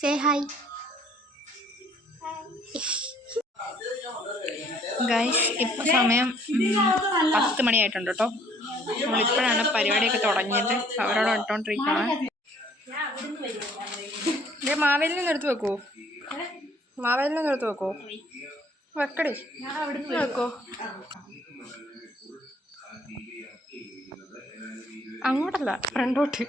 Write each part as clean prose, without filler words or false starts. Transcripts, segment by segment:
Say hi guys. ഇപ്പോൾ സമയം 10 മണിയായിട്ടുണ്ട് കേട്ടോ. നമ്മളിപ്പോഴാണ് പരിപാടിയൊക്കെ തുടങ്ങിയത്. അവരോട് ഇട്ടോണ്ടിരിക്കുകയാണ്. മാവേലിൽ നിന്ന് എടുത്ത് വെക്കോ, മാവേലിൽ നിന്ന് എടുത്ത് വെക്കോ, വെക്കടി വെക്കോ. അങ്ങോട്ടല്ല, ഫ്രണ്ടോട്ട്.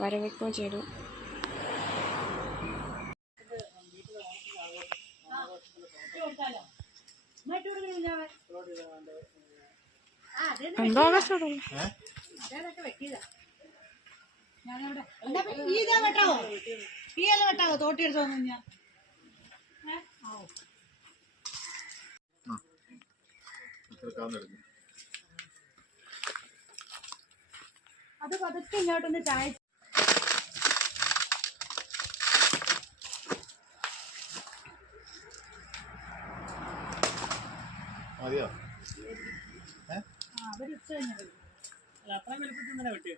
വരവെക്കുകയും ചെയ്തു. എന്തോ തോട്ടിയെടുത്തോ അത് പതുക്കെ ഇങ്ങോട്ടൊന്ന് ചായ. അവർ ഉച്ച കഴിഞ്ഞത് അത്ര വലുപ്പത്തിൽ തന്നെ വെട്ടിയോ.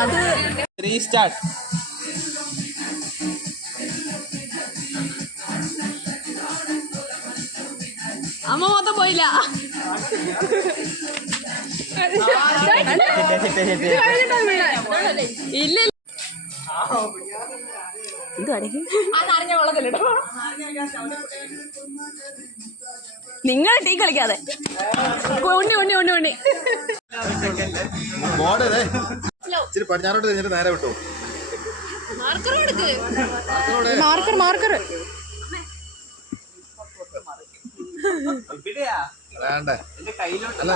അത് റീസ്റ്റാർട്ട്. അമ്മ മൊത്തം പോയില്ല. ഇല്ല നിങ്ങൾ ടീ കളിക്കാതെ. ഉണ്ണി ഉണ്ണി ഉണ്ണി ഉണ്ണി പടിഞ്ഞാറോട്ട് കഴിഞ്ഞിട്ട് നേരെ വിട്ടു. മാർക്കർ മാർക്കർ വേണ്ടേ? അല്ല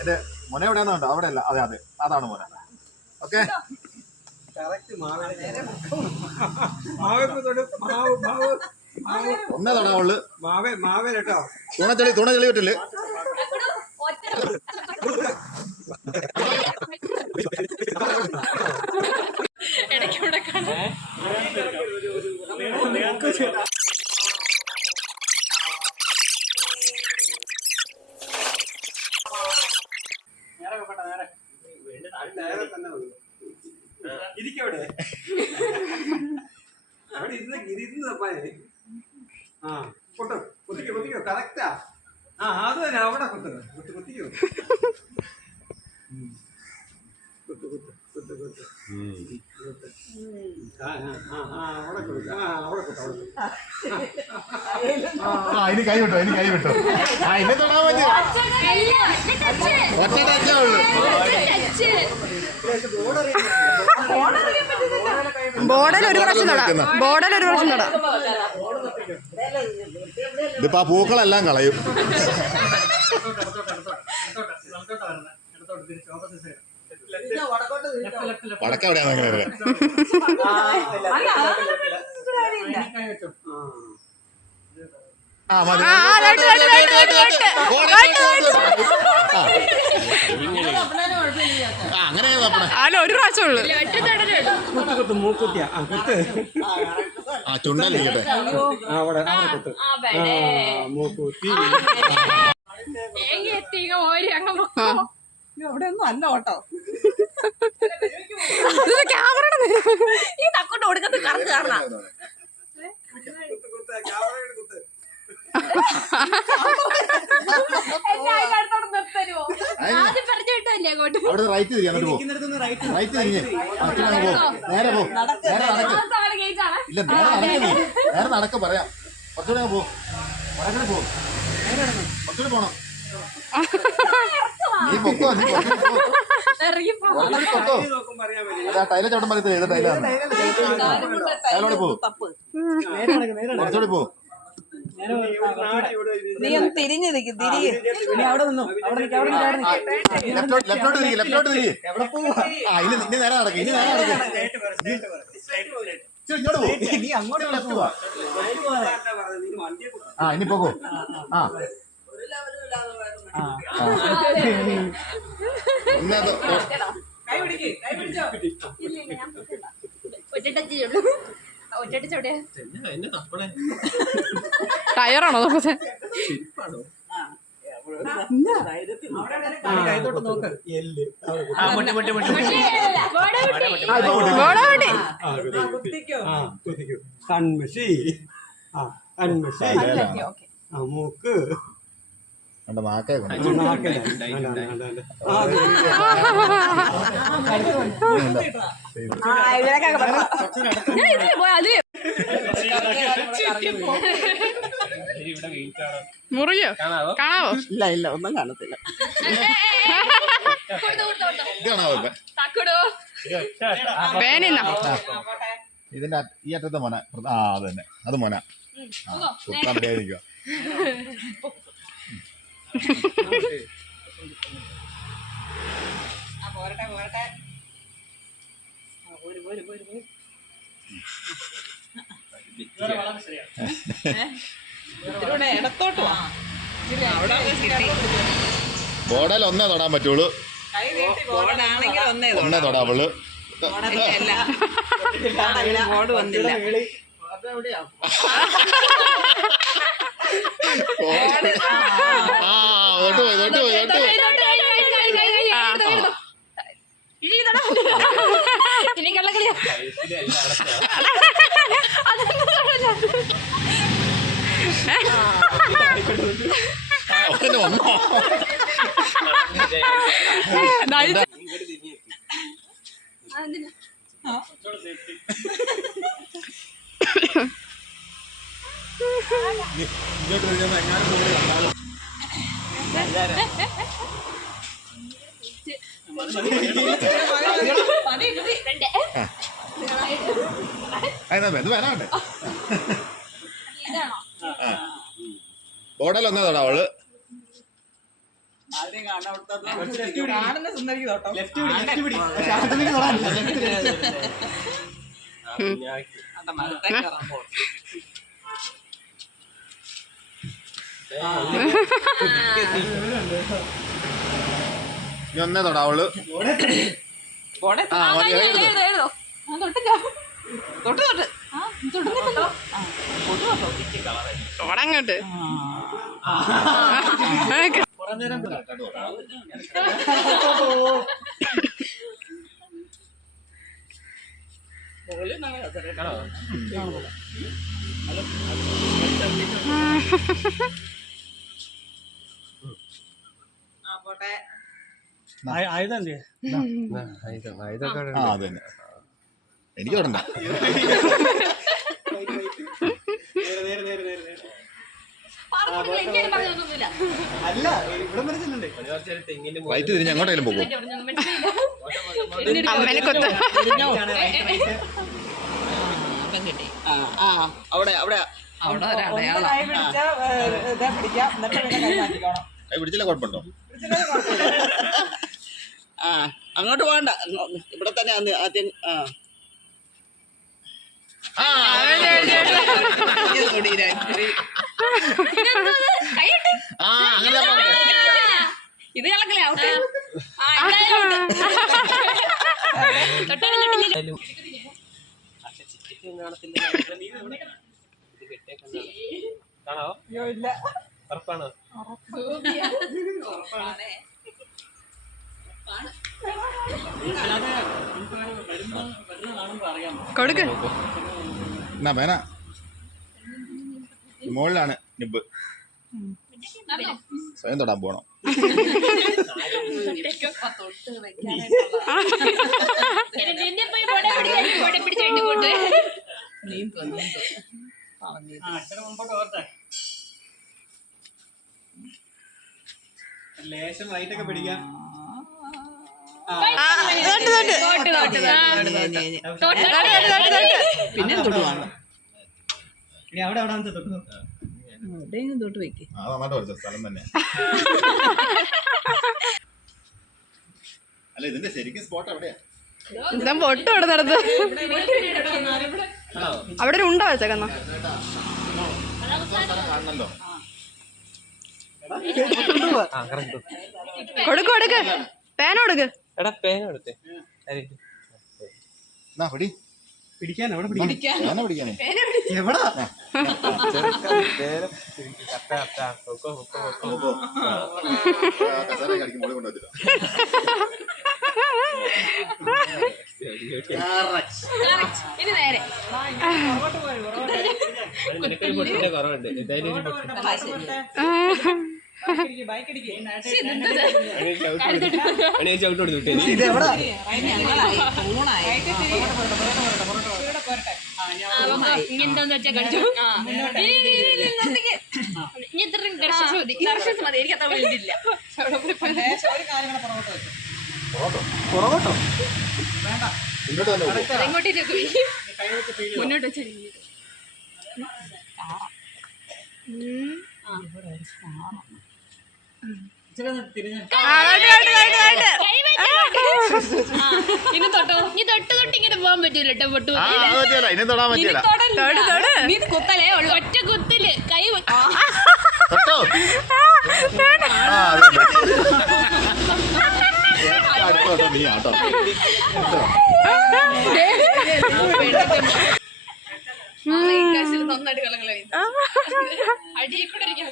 എന്റെ മുന എവിടെയാന്നുണ്ടോ? അവിടെ അല്ല, അതെ അതെ അതാണ് മുന. ഓക്കെ ഒന്നേ തൊടാവുള്ളു. തുണച്ചെളി തുണച്ചെളി വിട്ടില്ലേ? കറക്റ്റാ. അത് തന്നെ അവിടെ കുത്തു കുത്തിക്കോ. ഇനി കൈ വിട്ടോ, ഇനി കൈ വിട്ടോ. ഇന്നെ തൊടാൻ പറ്റിയ ഒറ്റ ടച്ചേ ഉള്ളൂ. ബോർഡിൽ ഒരു പ്രാവശ്യം തൊടാം, ബോർഡിൽ ഒരു പ്രാവശ്യം തൊടാം. ഇതിപ്പോ ആ പൂക്കളെല്ലാം കളയും. വടക്ക എവിടെയാന്ന് അങ്ങനെ അറിയാം. അല്ല ഒരു പ്രാവശ്യം ഉള്ളു. ആ ചുണ്ടല്ലേ അവിടെ ഒന്നും അല്ല കേട്ടോ. ക്യാമറ ഈ തക്കൊണ്ട് കൊടുക്കത്ത് കറക്റ്റ് കാരണം അവിടെ റൈറ്റ് തിരിയാ എന്നിട്ട് പോ. റൈറ്റ് തിരിഞ്ഞ് അച്ഛനങ്ങ് പോ. നേരെ പോ. നേരെ നടക്ക്. ഇല്ല നേരെ നടക്ക പറയാം. കുറച്ചുകൂടെ പോ. കുറച്ചുകൂടെ പോ. കുറച്ചുകൂടെ പോണം. നീ പൊക്കോ. നീ പൊക്കോ. അതാ ടൈല ചോട്ടം പറയത്ത് ഏത് ടൈലാണ്? ടൈലോടെ പോ. കുറച്ചുകൂടെ പോ. നീ ഒന്ന് തിരിഞ്ഞു നിൽക്കും ലെഫ്റ്റോട്ട് തിരികെ. ആ ഇനി നേരെ നടക്ക്. ഇനി നേരെ നടക്ക്. ഇങ്ങോട്ട് പോ. നീ അങ്ങോട്ട് ലെഫ്റ്റ് പോ. ആ ഇനി പോകോ. ആ ടയറാണോ നോക്കുന്നത്? കൺമഷി കൺമഷി മൂക്ക് നാക്കേ മുറിയോ കാണാവോ? ഇല്ല ഒന്നും കാണത്തില്ല. ഇതിന്റെ ഈ അറ്റത്തെ മോന. ആ അത് തന്നെ. അത് മോന. കുത്താൻ റെഡിയായിരിക്കുക. ബോർഡിൽ ഒന്നേ തൊടാൻ പറ്റുള്ളൂ. ഒന്നേ തൊടാവുള്ളൂ. ബോർഡ് വന്നില്ല. വരാണ്ട് ബോർഡിൽ ഒന്നേ തൊടാവള്. ഇനി ഒന്നേ തൊടാവള്. തൊടങ്ങട്ട്. അതന്നെ എനിക്ക് തൊടണ്ട. റൈറ്റ് തിരിഞ്ഞ് എങ്ങോട്ടേലും പോകും. അമ്മേനെ കൊത്ത്. കൈ പിടിച്ചില്ല കുഴപ്പമുണ്ടോ? അങ്ങോട്ട് പോകണ്ട, ഇവിടെ തന്നെ ആദ്യം. ഇത് കളക്കലേ കൊടുക്ക്. എന്നാ പേന മുകളിലാണ് നിബ്. സ്വയം തൊടാൻ പോകണം. ലേശം റൈറ്റൊക്കെ പിടിക്കാം. പിന്നെ തൊടുവാണ് ഇനി അവിടെ അവിടെ വന്ന് തൊട്ടു. എവിടെയെങ്കിലും തൊട്ട് വെക്ക്. നന്നായിട്ട് പഠിച്ച സ്ഥലം തന്നെ. അല്ല ഇതിന്റെ ശരിക്കും സ്പോട്ട് എവിടെയാ? ഇതാ പൊട്ട് അവിടെ നടത്ത്. അവിടെ ഒരു ഉണ്ട വെച്ചേക്കുന്ന കാണണല്ലോ. കൊടുക്ക് കൊടുക്ക് പേന കൊടുക്ക്. എന്നാ പിടി. പിടിക്കാൻ എവിടെ പേന പിടിക്കാനേ. എവിടാ? കസേര കടിക്കും മോളെ കൊണ്ടുവച്ചില്ല. ഇനി നേരെ ഇങ്ങനെന്താന്ന് വെച്ചാ കടിച്ചു. എനിക്ക് അത്ര വേണ്ടിയില്ല. പുറകോട്ടോ? മുന്നോട്ട് തന്നെ പോകും. ഇങ്ങോട്ടേക്ക് പോയി മുന്നോട്ട് വെച്ചാൽ ഇനി തൊട്ടോ. ഇനി തൊട്ട് തൊട്ട് ഇങ്ങനെ പോകാൻ പറ്റൂല കേട്ടോ. പൊട്ടു ഇനി തൊടാൻ പറ്റില്ല. നീ കുത്തലേ ഉള്ളു. ഒറ്റ കുത്തില് കൈ തൊട്ടോ. നീ ആട്ടോ. നന്നായിട്ട് കളകളെ അടിയിൽ കൂടെ ഇരിക്കും.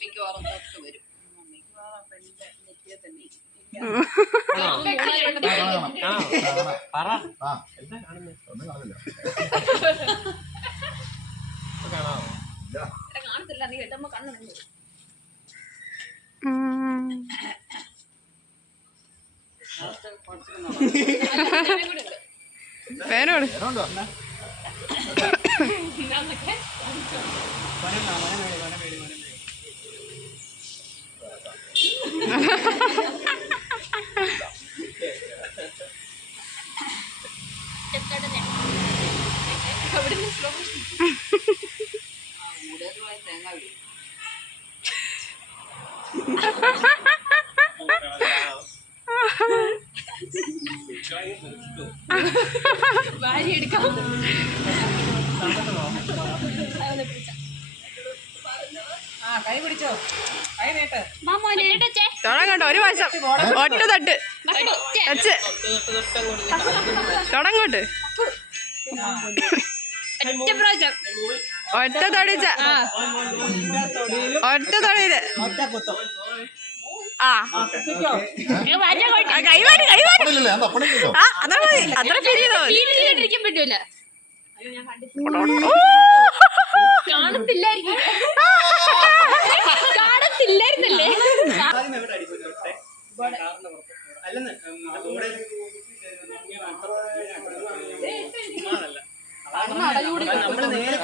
മിക്കവാറും തൊട്ട് വരും. കാണത്തില്ല. നീ കേട്ടപ്പോ കണ്ണു പേന കൊടു. വാരി എടുക്കാം. കൈ പിടിച്ചോ. കൈ നേട്ട്. തൊടാൻ കണ്ടോ ഒരു വശം ഒറ്റ തട്ട് വെച്ച് തുടങ്ങോട്ട് ഒറ്റ പ്രാവശ്യം ഒറ്റ തൊടിച്ച ഒറ്റ തൊടിയില് ആ കൈവാടി അതാ മതി. അത്ര ശരിയാ ഇരിക്കാൻ പറ്റൂല. കാണത്തില്ലായിരിക്കും. കാണത്തില്ലായിരുന്നല്ലേ. അല്ലെന്ന്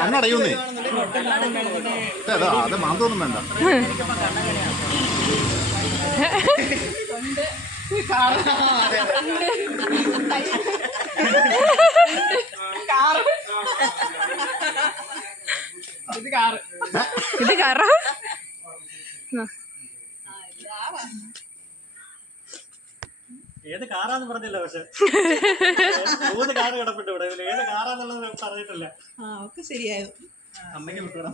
കണ്ണടയൂന്നേ. അത് മാന്തോന്നും വേണ്ട. ഇത് കാറ ഏത് കാറാന്ന് പറഞ്ഞില്ല. പക്ഷെ 3 കാറ് കിടപ്പുണ്ട് ഇവിടെ. ഏത് കാറാന്നുള്ളത് പറഞ്ഞിട്ടില്ല. ഒക്കെ ശരിയായോ. അമ്മയ്ക്ക് വിട്ടുവിടാം.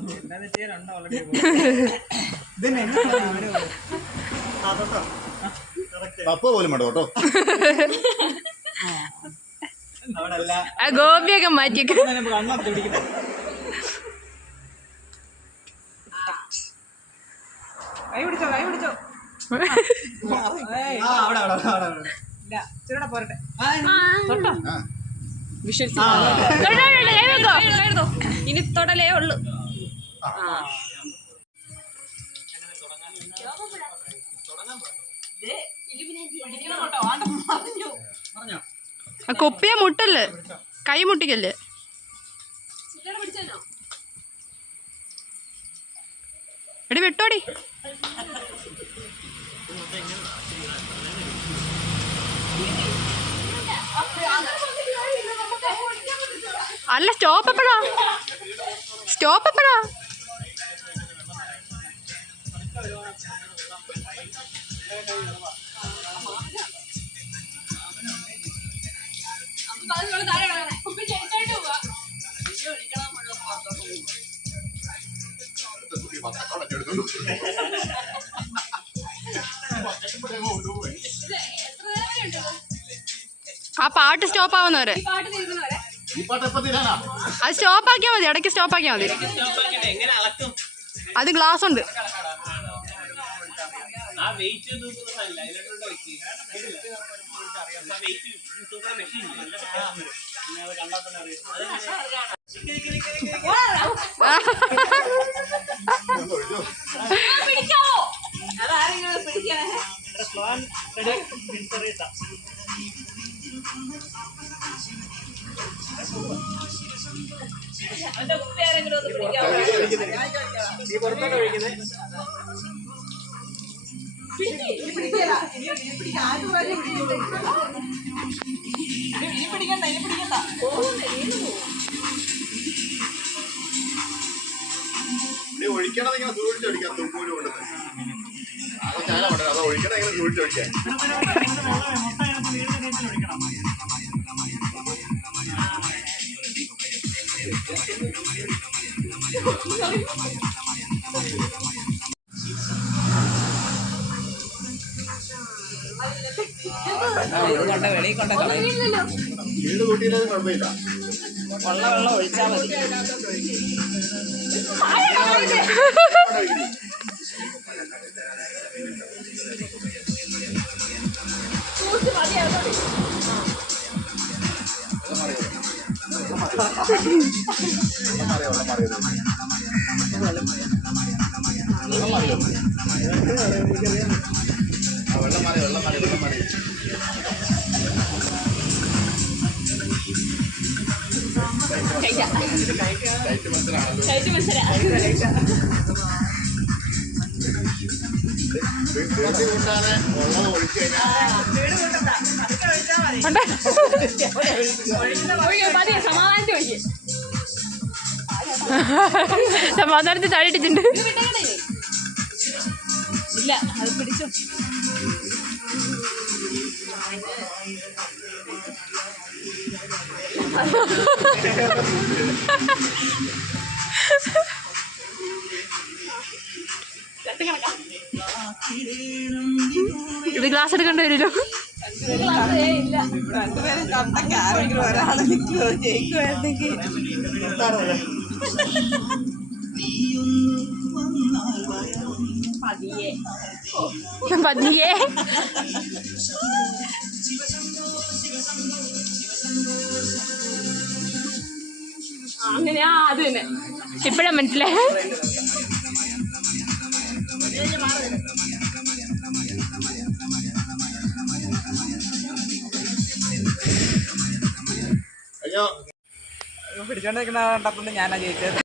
പപ്പ പോലും വേണ്ട കേട്ടോ. അവിടെ അല്ല ഗോപിയൊക്കെ മാറ്റിയൊക്കെ കണ്ണൊക്കെ പിടിക്കുന്നത്. കൈ പിടിച്ചോ. കൈ പിടിച്ചോ. പോരട്ടെ. ഇനി തൊടലേ ഉള്ളു. ആ കൊപ്പിയെ മുട്ടല്ലേ, കൈ മുട്ടിക്കല്ലേ. എടി വിട്ടോടി. അല്ല സ്റ്റോപ്പ് എപ്പോഴാ? സ്റ്റോപ്പ് എപ്പോഴാ? ആ പാട്ട് സ്റ്റോപ്പ് ആവുന്നവരെ അത് സ്റ്റോപ്പ് ആക്കിയാൽ മതി, ഇടയ്ക്ക് സ്റ്റോപ്പ് ആക്കിയാൽ മതി. അത് ഗ്ലാസ് ഉണ്ട്. ഒഴിക്കണത് ഇങ്ങനെ സൂക്ഷിച്ചൊഴിക്കാം. തുമ്പൂര് കൊണ്ടത് ചാല കൊണ്ടത് അത് ഒഴിക്കണത് ഇങ്ങനെ സൂക്ഷിച്ചൊഴിക്കാൻ. വീട് കൂട്ടിയില്ലാതെ കുഴപ്പമില്ല. വെള്ളം ഒഴിച്ചാൽ മതി. സമാധാനത്തിൽ താഴെയിട്ടിട്ടുണ്ട്. ഇല്ല അത് പിടിച്ചു. ഇത് ഗ്ലാസ് എടുക്കേണ്ടി വരുമല്ലോ. രണ്ടുപേരും കണ്ടൊക്കെ ആരെങ്കിലും ഒരാളെ നിൽക്കുമോ ജയിക്കുമായിരുന്നെങ്കിൽ. പതിയെ അങ്ങനെയാ അത് തന്നെ ഇപ്പഴാ മനസ്സിലായി. പിടിച്ചോണ്ടിരിക്കുന്ന കണ്ടപ്പോൾ ഞാനാ ജയിച്ചത്.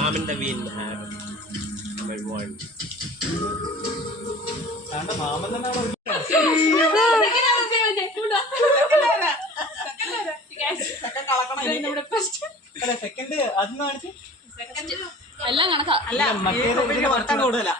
Mom and the win have number 1. എല്ലാം കണക്കാ. അല്ല മട്ടൻ കൂടുതലാ.